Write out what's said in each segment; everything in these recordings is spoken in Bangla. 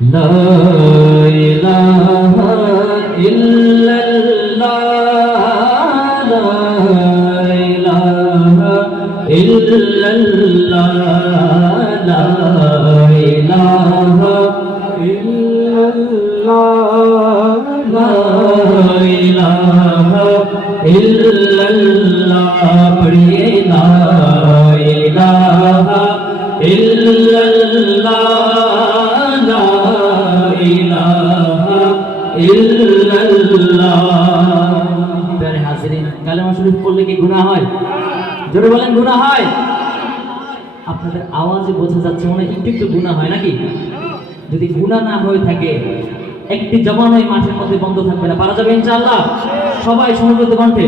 لا إله إلا الله যদি গুনাহ না হয়ে থাকে, একটি জবান মাঠের মধ্যে বন্ধ থাকবে না। পারা যাবে ইনশাআল্লাহ? সবাই সমবেত কণ্ঠে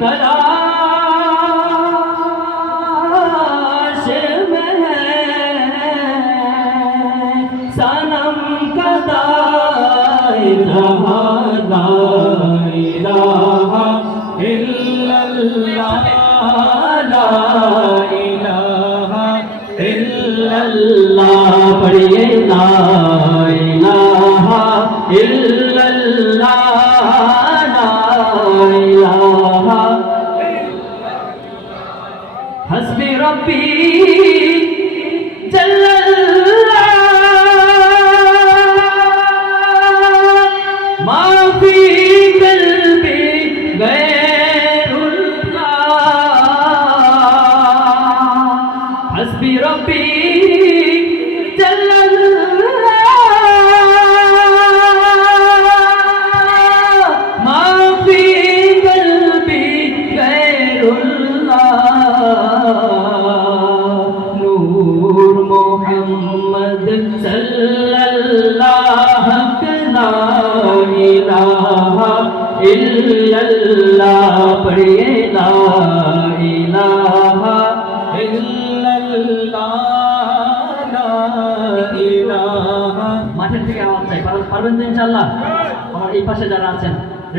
میں سنم کدائی رہا لا الہ اللہ لا الہ ربي illallah la ilaha illallah padhiye la ilaha illallah মাঠের থেকে আওয়াজ চাই পারবেন তো ইনশাল্লাহ আমার এই পাশে যারা আছেন